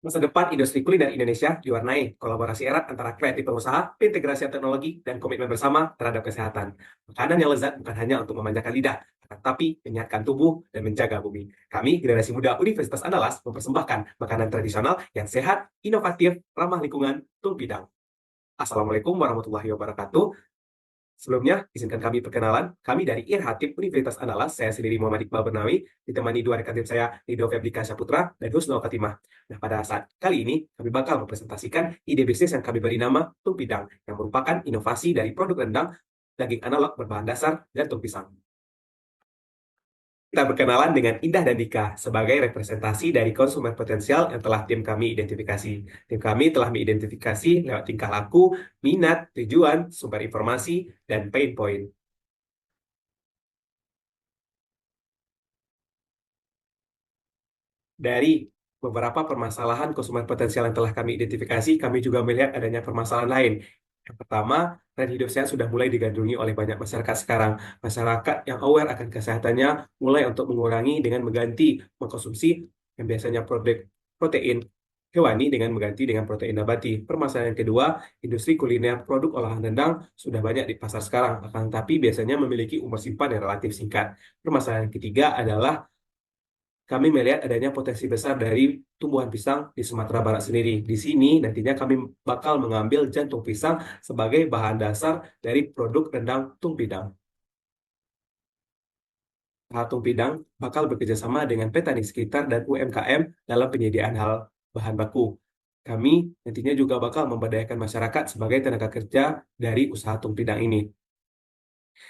Masa depan industri kuliner Indonesia diwarnai kolaborasi erat antara kreatif pengusaha, integrasi teknologi, dan komitmen bersama terhadap kesehatan. Makanan yang lezat bukan hanya untuk memanjakan lidah, tetapi menyehatkan tubuh dan menjaga bumi. Kami, generasi muda Universitas Andalas, mempersembahkan makanan tradisional yang sehat, inovatif, ramah lingkungan, Tung Bidang. Assalamualaikum warahmatullahi wabarakatuh. Sebelumnya, izinkan kami perkenalan. Kami dari IRHATIP Universitas Andalas, saya sendiri Muhammad Iqbal Bernawi, ditemani dua rekan tim saya, Rido Febrika Saputra dan Husnul Fatimah. Nah, pada saat kali ini, kami bakal mempresentasikan ide bisnis yang kami beri nama Tung Pidang, yang merupakan inovasi dari produk rendang daging analog berbahan dasar jantung pisang. Kita berkenalan dengan Indah dan Dika sebagai representasi dari konsumen potensial yang telah tim kami identifikasi. Tim kami telah mengidentifikasi lewat tingkah laku, minat, tujuan, sumber informasi, dan pain point. Dari beberapa permasalahan konsumen potensial yang telah kami identifikasi, kami juga melihat adanya permasalahan lain. Yang pertama, tren hidup sehat sudah mulai digandrungi oleh banyak masyarakat sekarang. Masyarakat yang aware akan kesehatannya mulai untuk mengurangi dengan mengganti mengkonsumsi yang biasanya protein hewani dengan mengganti dengan protein nabati. Permasalahan yang kedua, industri kuliner produk olahan rendang sudah banyak di pasar sekarang, akan tapi biasanya memiliki umur simpan yang relatif singkat. Permasalahan yang ketiga adalah kami melihat adanya potensi besar dari tumbuhan pisang di Sumatera Barat sendiri. Di sini nantinya kami bakal mengambil jantung pisang sebagai bahan dasar dari produk rendang tung pidang. Tung Pidang bakal bekerjasama dengan petani sekitar dan UMKM dalam penyediaan hal bahan baku. Kami nantinya juga bakal memberdayakan masyarakat sebagai tenaga kerja dari usaha tung pidang ini.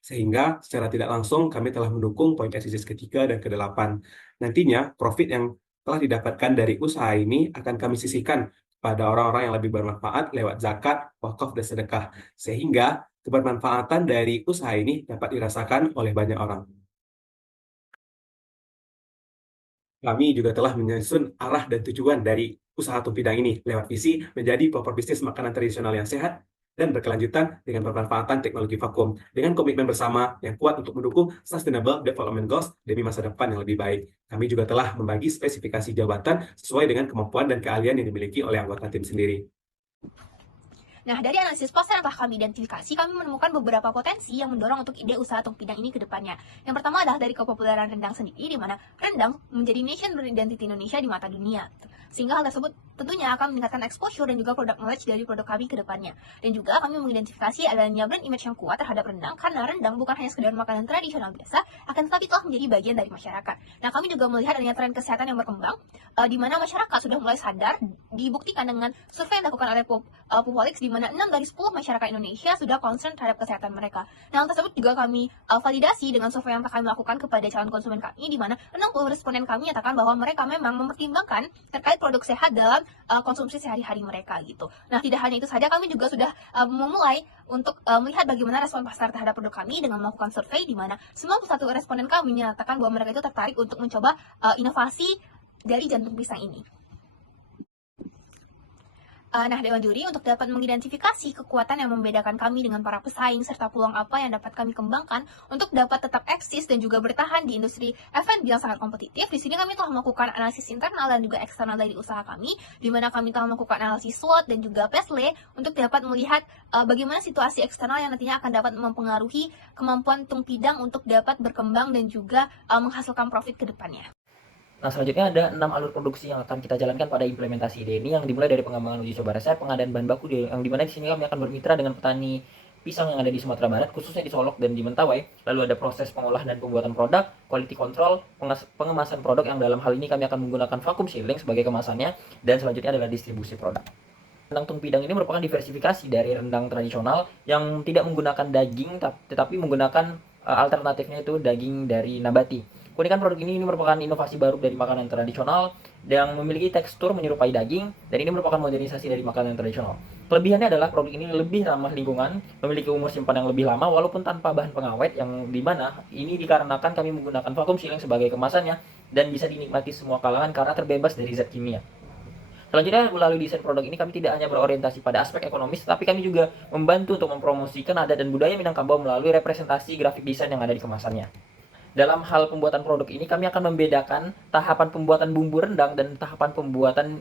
Sehingga secara tidak langsung kami telah mendukung poin SDGs ketiga dan kedelapan. Nantinya profit yang telah didapatkan dari usaha ini akan kami sisihkan pada orang-orang yang lebih bermanfaat lewat zakat, wakaf, dan sedekah. Sehingga kebermanfaatan dari usaha ini dapat dirasakan oleh banyak orang. Kami juga telah menyusun arah dan tujuan dari usaha Tumpidang ini lewat visi menjadi pelopor bisnis makanan tradisional yang sehat dan berkelanjutan dengan pemanfaatan teknologi vakum dengan komitmen bersama yang kuat untuk mendukung Sustainable Development Goals demi masa depan yang lebih baik. Kami juga telah membagi spesifikasi jabatan sesuai dengan kemampuan dan keahlian yang dimiliki oleh anggota tim sendiri. Nah, dari analisis pasar yang telah kami identifikasi, kami menemukan beberapa potensi yang mendorong untuk ide usaha Tung Pidang ini ke depannya. Yang pertama adalah dari kepopuleran rendang sendiri, di mana rendang menjadi nation brand identity Indonesia di mata dunia. Sehingga hal tersebut tentunya akan meningkatkan exposure dan juga product knowledge dari produk kami ke depannya. Dan juga kami mengidentifikasi adanya brand image yang kuat terhadap rendang, karena rendang bukan hanya sekedar makanan tradisional biasa, akan tetapi telah menjadi bagian dari masyarakat. Nah, kami juga melihat adanya tren kesehatan yang berkembang, di mana masyarakat sudah mulai sadar, dibuktikan dengan survei yang dilakukan oleh Pupolix, di mana 6 dari 10 masyarakat Indonesia sudah concern terhadap kesehatan mereka. Nah, hal tersebut juga kami validasi dengan survei yang telah kami lakukan kepada calon konsumen kami, di mana 60 responden kami nyatakan bahwa mereka memang mempertimbangkan terkait produk sehat dalam konsumsi sehari-hari mereka gitu. Nah, tidak hanya itu saja, kami juga sudah memulai untuk melihat bagaimana respon pasar terhadap produk kami dengan melakukan survei, di mana 91 responden kami menyatakan bahwa mereka itu tertarik untuk mencoba inovasi dari jantung pisang ini. Nah, Dewan Juri untuk dapat mengidentifikasi kekuatan yang membedakan kami dengan para pesaing serta peluang apa yang dapat kami kembangkan untuk dapat tetap eksis dan juga bertahan di industri F&B yang sangat kompetitif. Di sini kami telah melakukan analisis internal dan juga eksternal dari usaha kami, di mana kami telah melakukan analisis SWOT dan juga PESLE untuk dapat melihat bagaimana situasi eksternal yang nantinya akan dapat mempengaruhi kemampuan Tung Pidang untuk dapat berkembang dan juga menghasilkan profit ke depannya. Nah, selanjutnya ada 6 alur produksi yang akan kita jalankan pada implementasi ide ini, yang dimulai dari pengembangan uji coba resep, pengadaan bahan baku, yang dimana di sini kami akan bermitra dengan petani pisang yang ada di Sumatera Barat, khususnya di Solok dan di Mentawai. Lalu ada proses pengolahan dan pembuatan produk, quality control, pengemasan produk, yang dalam hal ini kami akan menggunakan vacuum sealing sebagai kemasannya, dan selanjutnya adalah distribusi produk. Rendang tung pidang ini merupakan diversifikasi dari rendang tradisional yang tidak menggunakan daging, tetapi menggunakan alternatifnya itu daging dari nabati. Keunikan produk ini merupakan inovasi baru dari makanan tradisional yang memiliki tekstur menyerupai daging, dan ini merupakan modernisasi dari makanan tradisional. Kelebihannya adalah produk ini lebih ramah lingkungan, memiliki umur simpan yang lebih lama walaupun tanpa bahan pengawet, yang dimana ini dikarenakan kami menggunakan vacuum sealing sebagai kemasannya dan bisa dinikmati semua kalangan karena terbebas dari zat kimia. Selanjutnya, melalui desain produk ini kami tidak hanya berorientasi pada aspek ekonomis, tapi kami juga membantu untuk mempromosikan adat dan budaya Minangkabau melalui representasi grafik desain yang ada di kemasannya. Dalam hal pembuatan produk ini kami akan membedakan tahapan pembuatan bumbu rendang dan tahapan pembuatan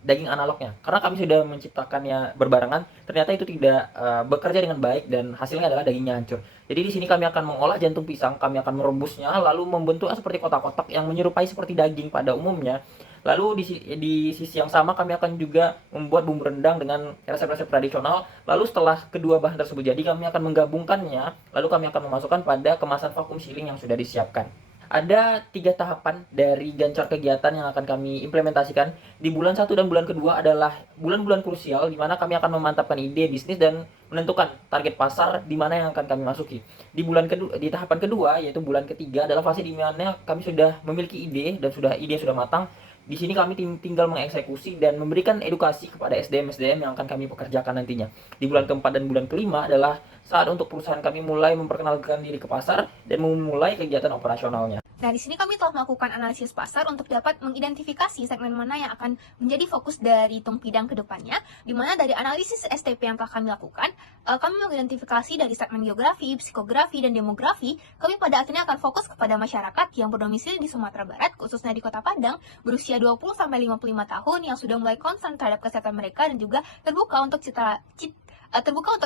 daging analognya. Karena kami sudah menciptakannya berbarengan, ternyata itu tidak bekerja dengan baik dan hasilnya adalah dagingnya hancur. Jadi di sini kami akan mengolah jantung pisang, kami akan merebusnya, lalu membentuknya seperti kotak-kotak yang menyerupai seperti daging pada umumnya. Lalu di sisi yang sama kami akan juga membuat bumbu rendang dengan resep-resep tradisional. Lalu setelah kedua bahan tersebut jadi, kami akan menggabungkannya, lalu kami akan memasukkan pada kemasan vakum sealing yang sudah disiapkan. Ada 3 tahapan dari Gancar kegiatan yang akan kami implementasikan. Di bulan 1 dan bulan kedua adalah bulan-bulan krusial di mana kami akan memantapkan ide bisnis dan menentukan target pasar di mana yang akan kami masuki. Di tahapan kedua, yaitu bulan ketiga, adalah fase di mana kami sudah memiliki ide dan ide sudah matang. Di sini kami tinggal mengeksekusi dan memberikan edukasi kepada SDM-SDM yang akan kami pekerjakan nantinya. Di bulan keempat dan bulan kelima adalah saat untuk perusahaan kami mulai memperkenalkan diri ke pasar dan memulai kegiatan operasionalnya. Nah, di sini kami telah melakukan analisis pasar untuk dapat mengidentifikasi segmen mana yang akan menjadi fokus dari Tung Pidang ke depannya, di mana dari analisis STP yang telah kami lakukan, kami mengidentifikasi dari segmen geografi, psikografi, dan demografi, kami pada akhirnya akan fokus kepada masyarakat yang berdomisili di Sumatera Barat, khususnya di Kota Padang, berusia 20-55 tahun yang sudah mulai concern terhadap kesehatan mereka dan juga terbuka untuk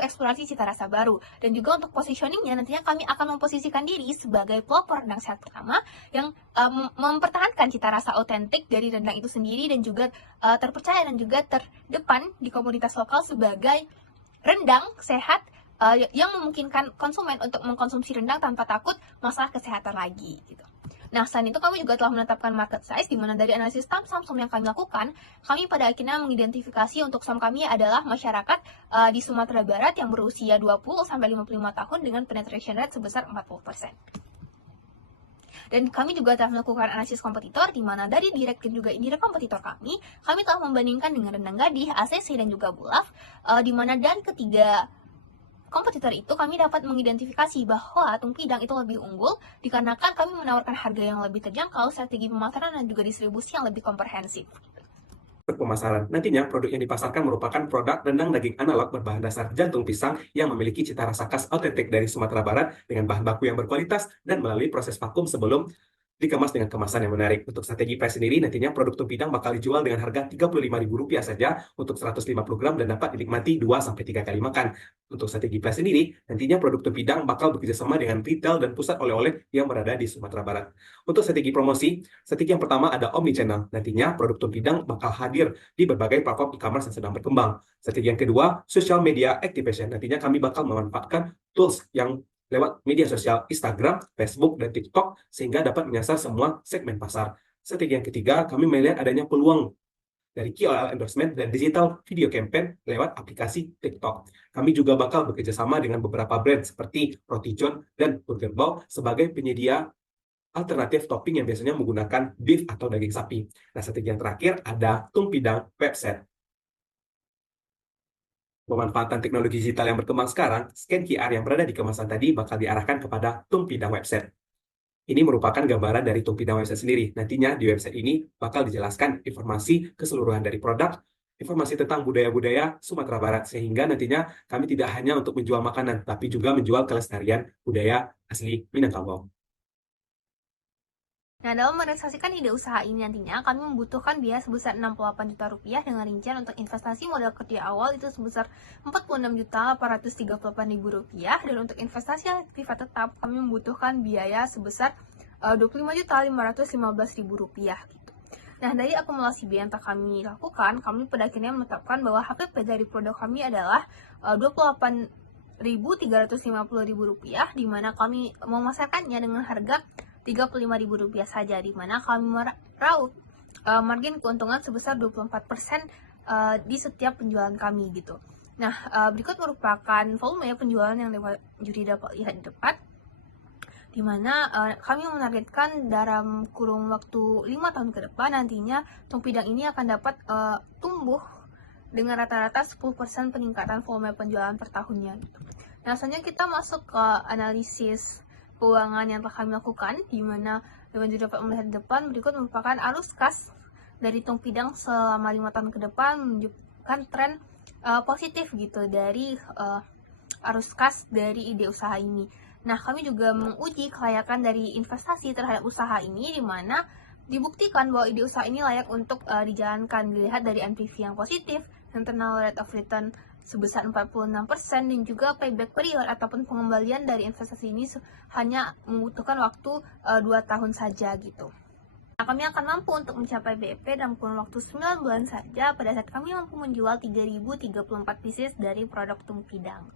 eksplorasi cita rasa baru. Dan juga untuk positioningnya, nantinya kami akan memposisikan diri sebagai pelopor rendang sehat pertama yang mempertahankan cita rasa otentik dari rendang itu sendiri dan juga terpercaya dan juga terdepan di komunitas lokal sebagai rendang sehat yang memungkinkan konsumen untuk mengkonsumsi rendang tanpa takut masalah kesehatan lagi gitu. Nah, selain itu kami juga telah menetapkan market size, di mana dari analisis saham-saham yang kami lakukan, kami pada akhirnya mengidentifikasi untuk saham kami adalah masyarakat di Sumatera Barat yang berusia 20-55 tahun dengan penetration rate sebesar 40%. Dan kami juga telah melakukan analisis kompetitor, di mana dari direct dan juga indirect kompetitor kami telah membandingkan dengan Rendang Gadih, ACC, dan juga Bulaf, di mana dari ketiga kompetitor itu kami dapat mengidentifikasi bahwa Tung Pidang itu lebih unggul dikarenakan kami menawarkan harga yang lebih terjangkau, strategi pemasaran, dan juga distribusi yang lebih komprehensif. Pemasaran. Nantinya produk yang dipasarkan merupakan produk rendang daging analog berbahan dasar jantung pisang yang memiliki cita rasa khas otentik dari Sumatera Barat dengan bahan baku yang berkualitas dan melalui proses vakum sebelum dikemas dengan kemasan yang menarik. Untuk strategi price sendiri, nantinya produk Tung Pidang bakal dijual dengan harga Rp35.000 saja untuk 150 gram dan dapat dinikmati 2-3 kali makan. Untuk strategi price sendiri, nantinya produk Tung Pidang bakal bekerja sama dengan retail dan pusat oleh-oleh yang berada di Sumatera Barat. Untuk strategi promosi, strategi yang pertama ada omnichannel. Nantinya produk Tung Pidang bakal hadir di berbagai platform e-commerce yang sedang berkembang. Strategi yang kedua, social media activation. Nantinya kami bakal memanfaatkan tools yang lewat media sosial Instagram, Facebook, dan TikTok sehingga dapat menyasar semua segmen pasar. Strategi yang ketiga, kami melihat adanya peluang dari KOL endorsement dan digital video campaign lewat aplikasi TikTok. Kami juga bakal bekerja sama dengan beberapa brand seperti Roti John dan Burger Bowl sebagai penyedia alternatif topping yang biasanya menggunakan beef atau daging sapi. Nah, strategi yang terakhir ada Tung Pidang website. Pemanfaatan teknologi digital yang berkembang sekarang, scan QR yang berada di kemasan tadi bakal diarahkan kepada Tung Pidang website. Ini merupakan gambaran dari Tung Pidang website sendiri. Nantinya di website ini bakal dijelaskan informasi keseluruhan dari produk, informasi tentang budaya-budaya Sumatera Barat, sehingga nantinya kami tidak hanya untuk menjual makanan, tapi juga menjual kelestarian budaya asli Minangkabau. Nah, dalam merealisasikan ide usaha ini nantinya, kami membutuhkan biaya sebesar Rp68 juta dengan rincian untuk investasi modal kerja awal itu sebesar Rp46.838.000 dan untuk investasi privat tetap kami membutuhkan biaya sebesar Rp25.515.000 gitu. Nah, dari akumulasi biaya yang telah kami lakukan, kami pada akhirnya menetapkan bahwa HPP dari produk kami adalah Rp28.350.000, di mana kami memasarkannya dengan harga Rp35.000 saja, di mana kami meraup margin keuntungan sebesar 24% di setiap penjualan kami gitu. Nah, berikut merupakan volume penjualan yang lewat juri dapat lihat di depan, di mana kami menargetkan dalam kurun waktu 5 tahun ke depan nantinya Tung Pidang ini akan dapat tumbuh dengan rata-rata 10% peningkatan volume penjualan per tahunnya gitu. Nah, selanjutnya kita masuk ke analisis keuangan yang telah kami lakukan, di mana dengan juga dapat melihat di depan, berikut merupakan arus kas dari Tung Pidang selama 5 tahun ke depan menunjukkan tren positif gitu dari arus kas dari ide usaha ini. Nah, kami juga menguji kelayakan dari investasi terhadap usaha ini, di mana dibuktikan bahwa ide usaha ini layak untuk dijalankan. Dilihat dari NPV yang positif, internal rate of return sebesar 46%, dan juga payback period ataupun pengembalian dari investasi ini hanya membutuhkan waktu 2 tahun saja gitu. Nah, kami akan mampu untuk mencapai BEP dalam kurun waktu 9 bulan saja pada saat kami mampu menjual 3.034 pieces dari produk tumpidang.